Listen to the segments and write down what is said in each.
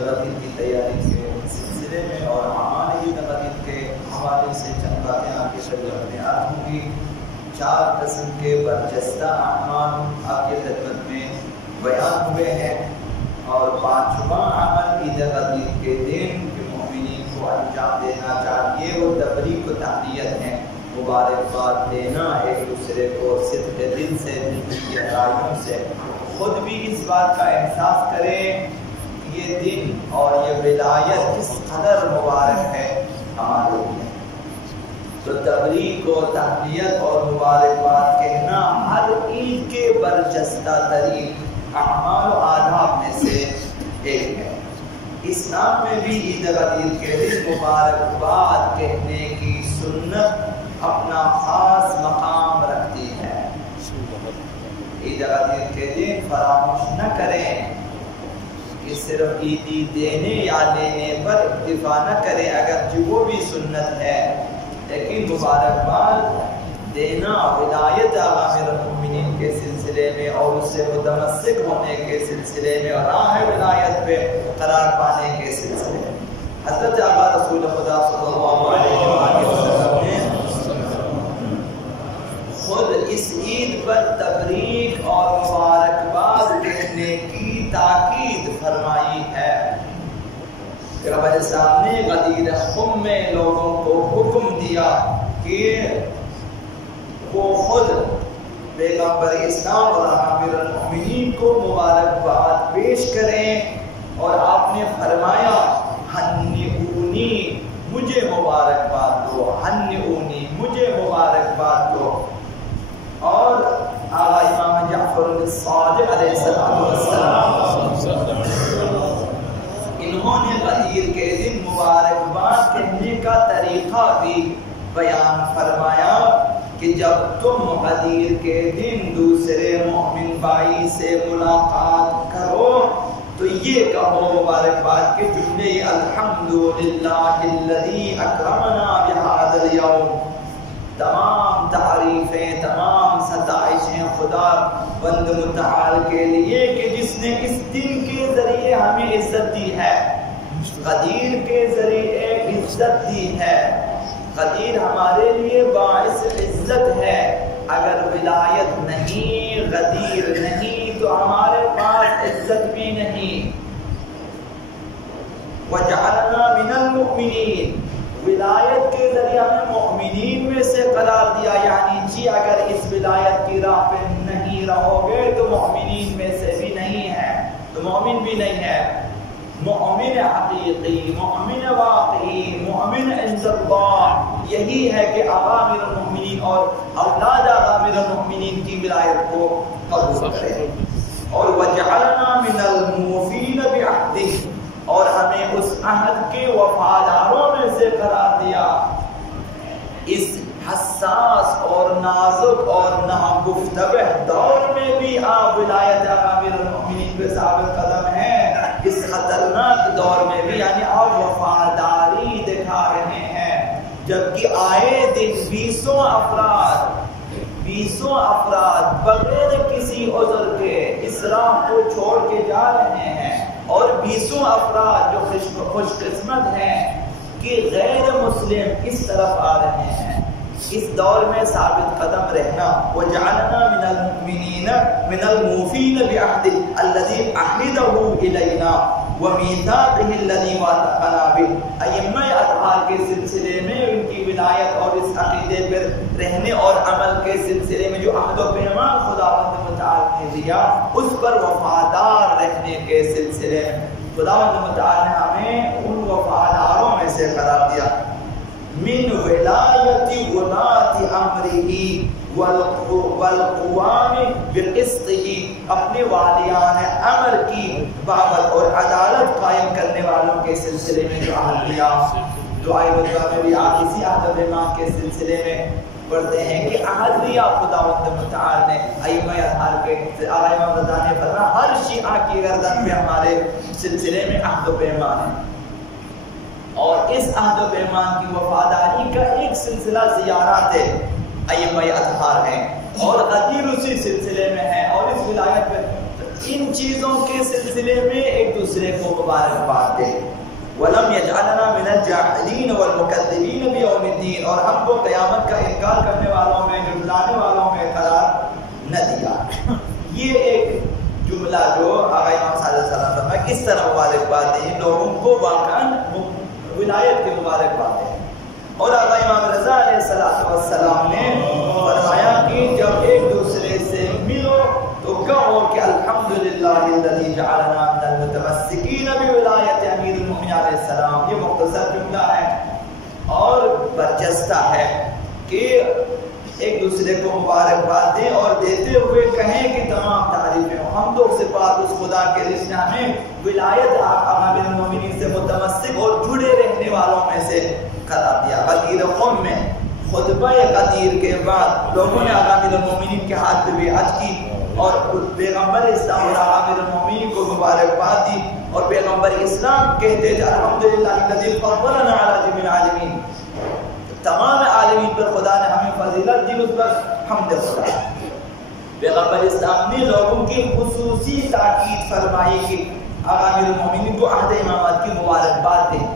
غدیر کی تیاری کے سلسلے میں اور اعمال عید غدیر کے حوالے سے چند باتیں آپ کی خدمت میں آتی ہوں گی۔ 4 قسم کے برجستہ اعمال آپ کی خدمت میں بیان ہوئے ہیں، اور 5واں عمل عید غدیر کے دن کے مومنین کو انجام دینا چاہیے وہ تبریک و تحلیت ہے، مبارکباد دینا ایک دوسرے کو صدق دل سے، دل کی عطائیوں سے۔ خود بھی اس بات کا احساس کریں کہ یہ دن اور یہ ولایت کس قدر مبارک ہے ہمارے لیے۔ تو تبریک و تحلیت اور مبارکباد کہنا ہر عید کے برجستہ ترین اعمال و آداب میں سے ایک ہے۔ اسلام میں بھی عید غدیر کے دن مبارکباد کہنے کی سنت اپنا خاص مقام رکھتی ہے۔ عید غدیر کے دن فراموش نہ کریں کہ صرف عیدی دینے یا لینے پر اکتفا نہ کریں، اگرچہ وہ بھی سنت ہے، لیکن مبارکباد دینا ولایت عامر المومنین کے سلسلے میں اور اس سے متمسک ہونے کے سلسلے میں اور راہ ولایت پہ قرار پانے کے سلسلے میں۔ حضرت آقا رسول خدا صلی اللہ علیہ وسلم نے خود اس عید پر تبریک اور مبارکباد کہنے کی تاکید فرمائی ہے۔ کہ رب العالمین نے غدیر خم میں لوگوں کو حکم دیا کہ وہ خود پیغمبر اسلام اور عامر المومنین کو مبارکباد پیش کریں، اور آپ نے فرمایا ہنئونی مجھے مبارکباد دو، ہنئونی مجھے مبارکباد دو۔ اور آقا امام جعفر الصادق علیہ السلام انہوں نے غدیر کے دن مبارکباد کہنے کا طریقہ بھی بیان فرمایا کہ جب تم غدیر کے دن دوسرے مومن بھائی سے ملاقات کرو تو یہ کہو مبارکباد کے جملے الحمدللہ الذی اکرمنا بہذا الیوم، تمام تعریفیں تمام ستائشیں خدا بند متعال کے لیے کہ جس نے اس دن کے ذریعے ہمیں عزت دی ہے، غدیر کے ذریعے عزت دی ہے۔ غدیر ہمارے لیے باعث عزت ہے، اگر ولایت نہیں، غدیر نہیں تو ہمارے پاس عزت بھی نہیں۔ وَجَعَلْنَا مِنَ الْمُؤْمِنِينَ، ولایت کے ذریعے ہمیں مؤمنین میں سے قرار دیا، یعنی جی اگر اس ولایت کی راہ پہ نہیں رہو گے تو مؤمنین میں سے بھی نہیں ہے، تو مومن بھی نہیں ہے۔ مؤمن حقیقی، مؤمن واقعی، مؤمن عند اللہ یہی ہے کہ عوامر المؤمنین اور اولاد عوامر المؤمنین کی ولایت کو قبول کرے۔ اور وَجَعَلْنَا مِنَ الْمُوفِينَ بِعَهْدِهِ، اور ہمیں اس عہد کے وفاداروں میں سے قرار دیا۔ اس حساس اور نازک اور ناگفتگو دور میں بھی آپ ولایت عامر المؤمنین پہ ثابت قدم ہیں، اس خطرناک دور میں بھی، یعنی آپ وفاداری دکھا رہے ہیں، جبکہ آئے دن 20 افراد بغیر کسی عذر کے اس راہ کو چھوڑ کے جا رہے ہیں، اور 20 افراد جو خوش قسمت ہیں کہ غیر مسلم اس طرف آ رہے ہیں۔ اس دور میں ثابت قدم رہنا، وَجَعَلْنَا مِنَ الْمُؤْمِنِينَ مِنَ الْمُوفِينَ بِعَهْدِهِ الَّذِي عَهِدَهُ إِلَيْنَا وَمِيثَاقِهِ الَّذِي وَاثَقْنَا بِهِ۔ ائمہ اطہار کے سلسلے میں ان کی ولایت اور اس عقیدے پر رہنے اور عمل کے سلسلے میں جو عہد و پیمان خداوند متعال نے دیا، اس پر وفادار رہنے کے سلسلے میں خداوند متعال نے ہمیں ان وفاداروں میں سے قرار دیا۔ من ولایت ولاۃ امرہ والقوام بقسطہ، اپنے والیان امر کی بابت اور عدالت قائم کرنے والوں کے سلسلے میں جو عہد دیا۔ دعائے بدعا میں بھی آپ اسی عہد و پیمان کے سلسلے میں پڑھتے ہیں کہ عہد دیا خداوند متعال نے ائمہ اطہار کے امام رضا نے فرمایا ہر شیعہ کی گردن میں ہمارے سلسلے میں عہد و پیمان ہے، اور اس عہد و پیمان کی وفاداری کا ایک سلسلہ زیارات ائمہ اطہار ہیں، اور غدیر اسی سلسلے میں ہے، اور اس ولایت میں ان چیزوں کے سلسلے میں ایک دوسرے کو مبارکباد دیں. وَلَمْ يَجْعَلْنَا مِنَ الْجَاحِدِينَ وَالْمُكَذِّبِينَ بِيَوْمِ الدِّينِ، اور ہم کو قیامت کا انکار کرنے والوں میں، جھٹلانے والوں میں قرار نہ دیا. یہ ایک جملہ جو آقا امام صلی اللہ علیہ وسلم فرمایا کس طرح مبارکباد دیں ان لوگوں کو واقعاً ولایت کی مبارکباد دیں. اور آقا امام رضا علیہ السلام نے فرمایا کہ جب ایک دوسرے سے ملو تو کہو کہ الحمدللہ الذی جعلنا من المتمسکین بولایت امیر المؤمنین علیہ السلام. یہ مختصر جملہ ہے اور برجستہ ہے کہ ایک دوسرے کو مبارکباد دیں اور دیتے ہوئے کہیں کہ تمام تعریفیں حمد و صفات اس خدا کے جس نے ہمیں ولایت امیر المؤمنین سے متمسک اور جڑے رہنے والوں میں سے قرار دیا. غدیر قوم میں خطبہ غدیر کے بعد لوگوں نے امیر المؤمنین کے ہاتھ پہ بیعت کی اور پیغمبر اسلام اور امیر المؤمنین کو مبارکباد دی اور پیغمبر اسلام کہتے تھے الحمدللہ الذی فضلنا علی جميع العالمین، تمام عالمین پر خدا نے ہمیں فضیلت دی، اس پر حمد خدا. پیغمبر اسلام نے لوگوں کی خصوصی تاکید فرمائی کہ امیر المؤمنین کو عہد امامت کی مبارکباد دیں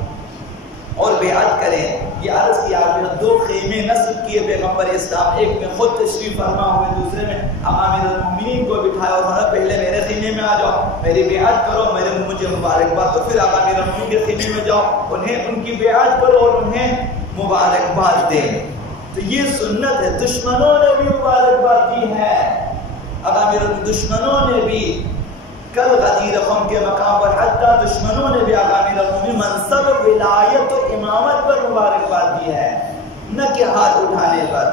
اور بیعت کریں. یہ عرض کیا کہ دو خیمے نصب کیے پیغمبر اسلام، ایک میں خود تشریف فرما ہوئے، دوسرے میں امیر المؤمنین کو بٹھایا اور کہا پہلے میرے خیمے میں آ جاؤ، میری بیعت کرو، مجھے مبارکباد، تو پھر امیر المؤمنین کے خیمے میں جاؤ، انہیں ان کی بیعت کرو اور انہیں مبارکباد دیں. تو یہ سنت ہے. دشمنوں نے بھی مبارکباد دی ہے. امیر دشمنوں نے بھی کل غدیر قوم کے مقام پر حتیٰ دشمنوں نے بھی امیر المؤمنین منصب ولایت و امامت پر مبارکباد دی ہے، نہ کہ ہاتھ اٹھانے پر.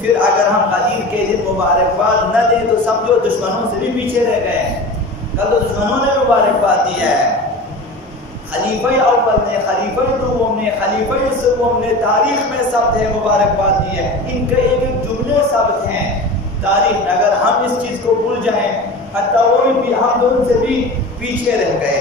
پھر اگر ہم غدیر کے دن مبارکباد نہ دیں تو سمجھو دشمنوں سے بھی پیچھے رہ گئے ہیں. کل تو دشمنوں نے مبارکباد دی ہے. خلیفہ اول نے، خلیفہ دوم نے، خلیفہ سوم نے تاریخ میں ثبت ہے مبارکباد دی ہے. ان کے ایک ایک جملے ثبت ہیں تاریخ میں. اگر ہم اس چیز کو بھول جائیں حتیٰ وہ بھی ہم دونوں سے بھی پیچھے رہ گئے.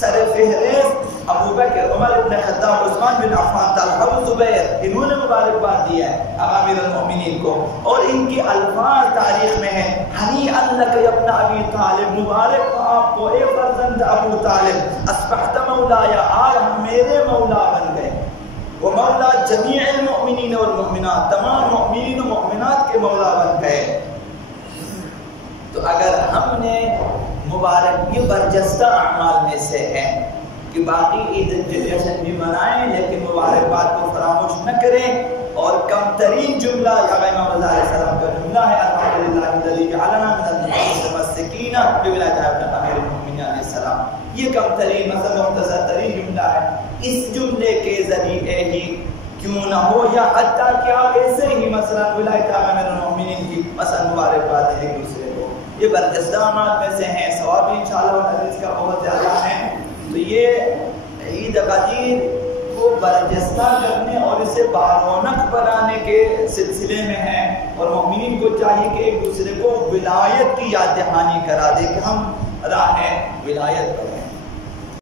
سر فہرست ابو بکر، عمر بن خطاب، عثمان بن عفان، طلحہ زبیر، انہوں نے مبارکباد دی ہے امیر المؤمنین کو. اور ان کے الفاظ تاریخ میں ہیں ہنیئا لک یا ابن ابی طالب، مبارک آپ کو اے فرزند ابو طالب، اصبحت مولایا، آج ہم میرے مولا بن گئے. وہ مولا جمیع المؤمنین والمؤمنات، تمام مؤمنین و مؤمنات کے مولا بن گئے. تو اگر ہم نے مبارک، یہ برجستہ اعمال میں سے ہے کہ باقی عید جشن بھی منائیں لیکن مبارکباد کو فراموش نہ کریں. اور کم ترین جملہ امام رضا علیہ السلام کا جملہ ہے الحمدللہ الذی جعلنا من المتمسکین بولایت امیر المؤمنین علیہ السلام. یہ کم ترین مثلا مختصر ترین جملہ ہے. اس جملے کے ذریعے ہی کیوں نہ ہو یا حتیٰ کہ آپ ایسے ہی مثلا ولایت امیر المؤمنین کی مثلا مبارکباد دیں ایک دوسرے کو. یہ برجستہ اعمال میں سے ہیں، ثواب بھی انشاءاللہ حدیث کا بہت زیادہ ہے. تو یہ عید غدیر کو برجستہ کرنے اور اسے بارونق بنانے کے سلسلے میں ہے. اور مومنین کو چاہیے کہ ایک دوسرے کو ولایت کی یاد دہانی کرا دے کہ ہم راہ ولایت پر